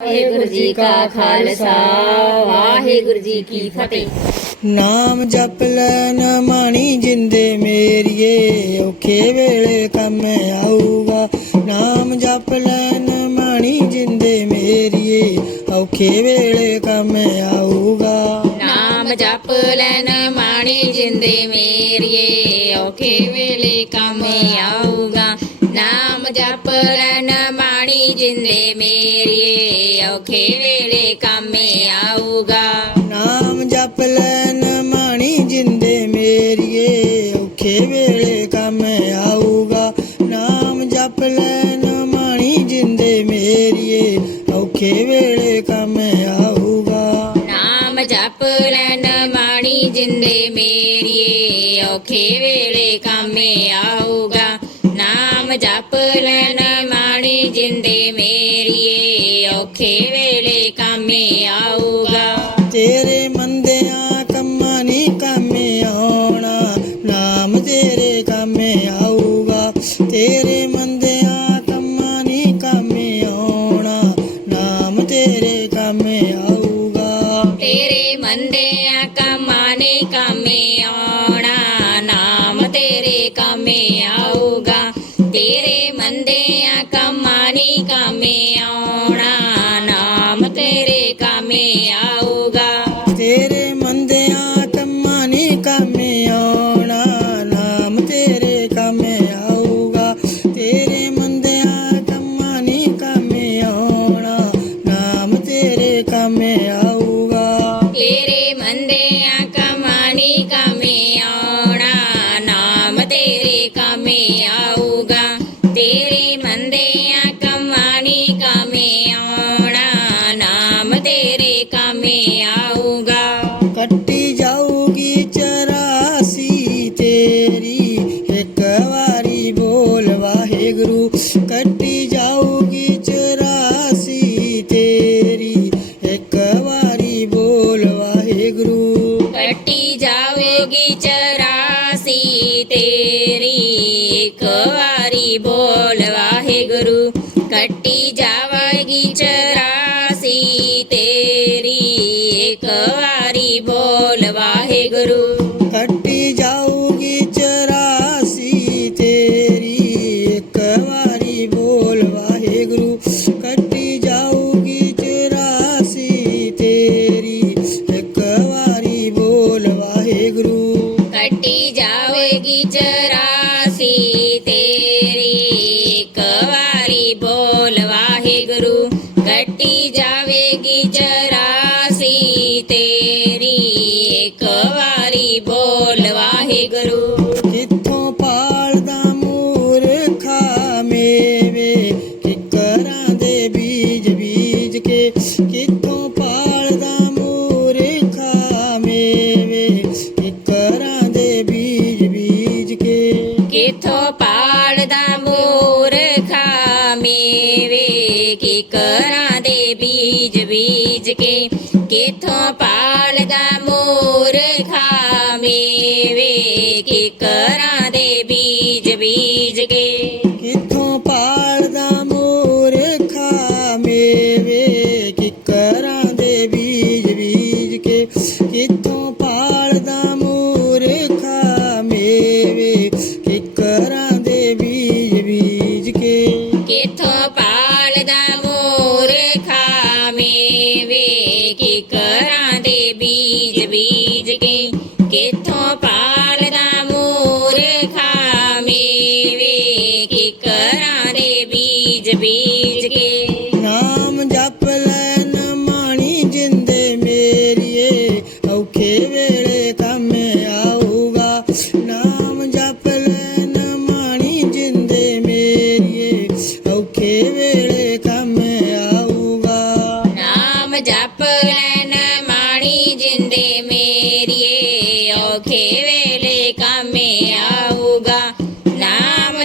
ਵਾਹਿਗੁਰੂ ਜੀ ਕਾ ਖਾਲਸਾ ਵਾਹਿਗੁਰੂ ਜੀ ਕੀ ਫਤਿਹ। ਨਾਮ ਜਪ ਲੈ ਨਾ ਮਾਣੀ ਜਿੰਦੇ ਮੇਰੀਏ ਔਖੇ ਵੇਲੇ ਕੰਮ ਆਊਗਾ। ਨਾਮ ਜਪ ਲੈ ਨਾ ਮਾਣੀ ਜਿੰਦੇ ਮੇਰੀਏ ਔਖੇ ਵੇਲੇ ਕੰਮ ਆਊਗਾ। ਨਾਮ ਜਪ ਲੈਨ ਮਾਣੀ ਜਿੰਦੇ ਮੇਰੀਏ ਔਖੇ ਵੇਲੇ ਕੰਮ ਆਊਗਾ। ਨਾਮ ਜਪ ਮਾਣੀ ਜਿੰਦੇ ਮੇਰੀਏ ਔਖੇ ਵੇਲੇ ਕੰਮ ਆਊਗਾ। ਨਾਮ ਜਪ ਲੈ ਨਾ ਮਾਣੀ ਜਿੰਦੇ ਮੇਰੀਏ ਔਖੇ ਵੇਲੇ ਕੰਮ ਆਊਗਾ। ਨਾਮ ਜਪ ਲੈ ਨਾ ਮਾਣੀ ਜਿੰਦੇ ਮੇਰੀਏ ਔਖੇ ਵੇਲੇ ਕੰਮ ਆਊਗਾ। ਨਾਮ ਜਪ ਲੈਨ ਮਾਣੀ ਜਿੰਦੇ ਮੇਰੀਏ ਔਖੇ ਵੇਲੇ ਕੰਮ ਆਊਗਾ। ਜਪ ਲੈਨ ਮਾਣੀ ਜਿੰਦੇ ਮੇਰੀਏ ਔਖੇ ਵੇਲੇ ਕੰਮ ਆਊਗਾ। ਤੇਰੇ ਮੰਦਿਆਂ ਕੰਮਾਂ ਨੀ ਕੰਮ ਆਉਣਾ ਨਾਮ ਤੇਰੇ ਕੰਮ ਆਊਗਾ। ਤੇਰੇ ਮੰਦਿਆਂ ਕੰਮਾਂ ਨੀ ਕੰਮ ਆਉਣਾ ਨਾਮ ਤੇਰੇ ਕੰਮ ਆਊਗਾ। ਤੇਰੇ ਮੰਦਿਆਂ ਕੰਮਾਂ ਨੇ ਕੰਮ ਆਉਣਾ ਨਾਮ ਤੇਰੇ ਕੰਮ ਆਊਗਾ। ਤੇਰੇ ਮੰਦਿਆਂ ਕੰਮਾਂ ਨੇ ਕੰਮ ਆਉਣਾ ਨਾਮ ਤੇਰੇ ਕੰਮ ਆਊਗਾ ਕੱਟੀ ਜਾਊਗੀ ਚਰਾਸੀ ਤੇਰੀ। ਇੱਕ ਵਾਰੀ ਬੋਲ ਵਾਹਿਗੁਰੂ। ਕੱਟੀ ਜਾਵੇਗੀ ਚਰਾਸੀ ਤੇਰੀ। ਇੱਕ ਵਾਰੀ ਬੋਲ ਵਾਹਿਗੁਰੂ। ਕੱਟੀ ਜਾਵੇਗੀ ਚਰਾਸੀ ਤੇਰੀ। ਇੱਕ ਵਾਰੀ ਬੋਲ ਵਾਹਿਗੁਰੂ। ਜਰਾਸੀ ਤੇਰੀ ਕਵਾਰੀ ਬੋਲ ਵਾਹਿਗੁਰੂ ਕੱਟੀ ਜਾਵੇਗੀ ਜਰਾਸੀ ਤੇਰੀ ਕਵਾਰੀ ਬੋਲ ਵਾਹਿਗੁਰੂ ਦਾ ਪਾੜਦਾ ਮੂਰਖਾ ਮੇਵੇ ਕੀ ਕਰਾਂ ਦੇ ਬੀਜ ਬੀਜ ਕੇ ਕਿਥੋਂ ਪਾਲਦਾ ਮੂਰਖਾ ਮੇਵੇ ਕੀ ਕਰਾਂ ਦੇ ਬੀਜ ਬੀਜ ਕੇ। ਕੀ ਕਰਾਂ ਦੇ ਬੀਜ ਬੀਜ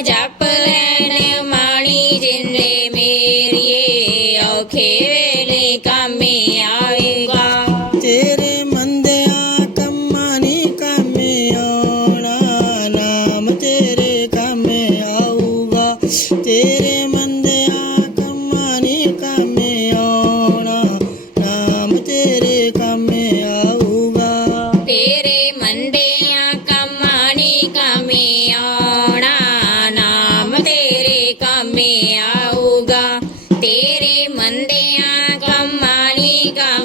ਨਾਮ Amigas.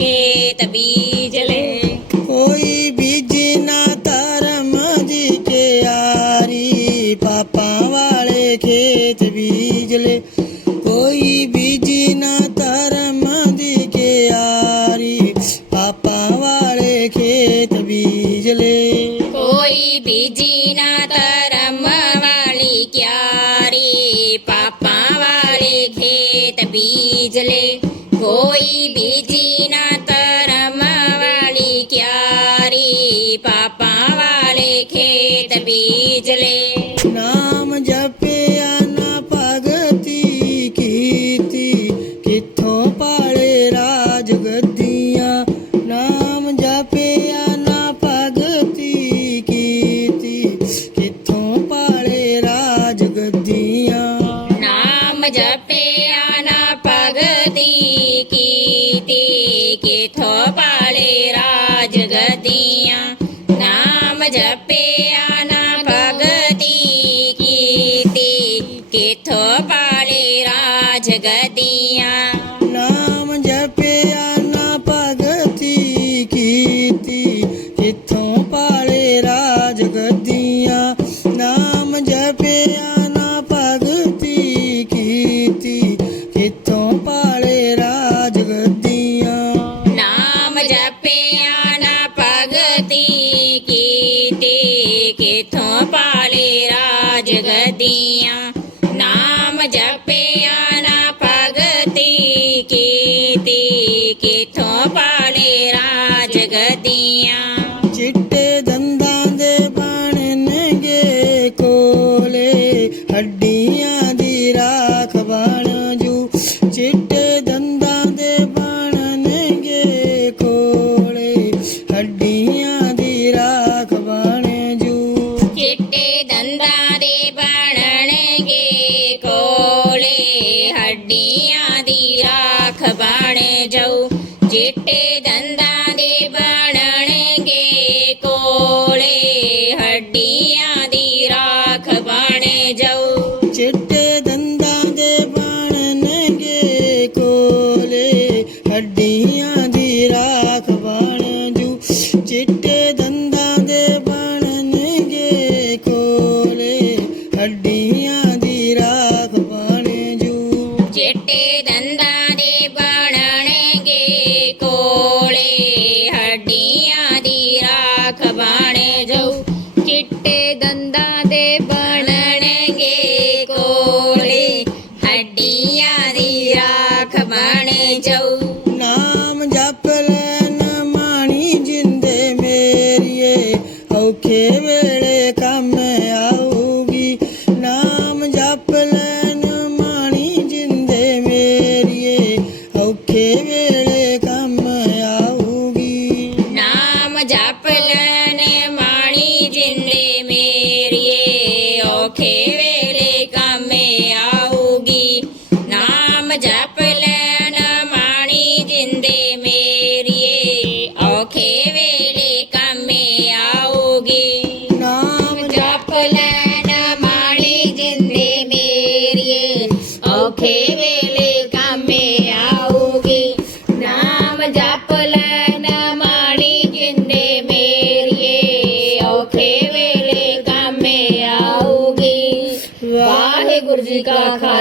खेत बीज ले कोई बीजी ना धर्म जी के यारी पापा वाले खेत बीज ले कोई बीजी ना धर्म जी के यारी पापा वाले खेत बीज ले कोई बीजी ना जले नाम जपे आना भगती कीती पाले राज नाम जपे आना भगती की किथों पाले राज नाम जपे ਖਬਾਣੇ ਜਾਉ ਜੇਟੇ ਤੇ ਬਣਨਗੇ ਕੋਲੇ, ਹੱਡੀਆਂ ਦੀ ਰਾਖ ਬਣ ਜਾਊ। ਨਾਮ ਜਪ ਲੈਨ ਮਾਣੀ ਜਿੰਦੇ ਮੇਰੀਏ, ਔਖੇ ਵੇਲੇ ਕੰਮ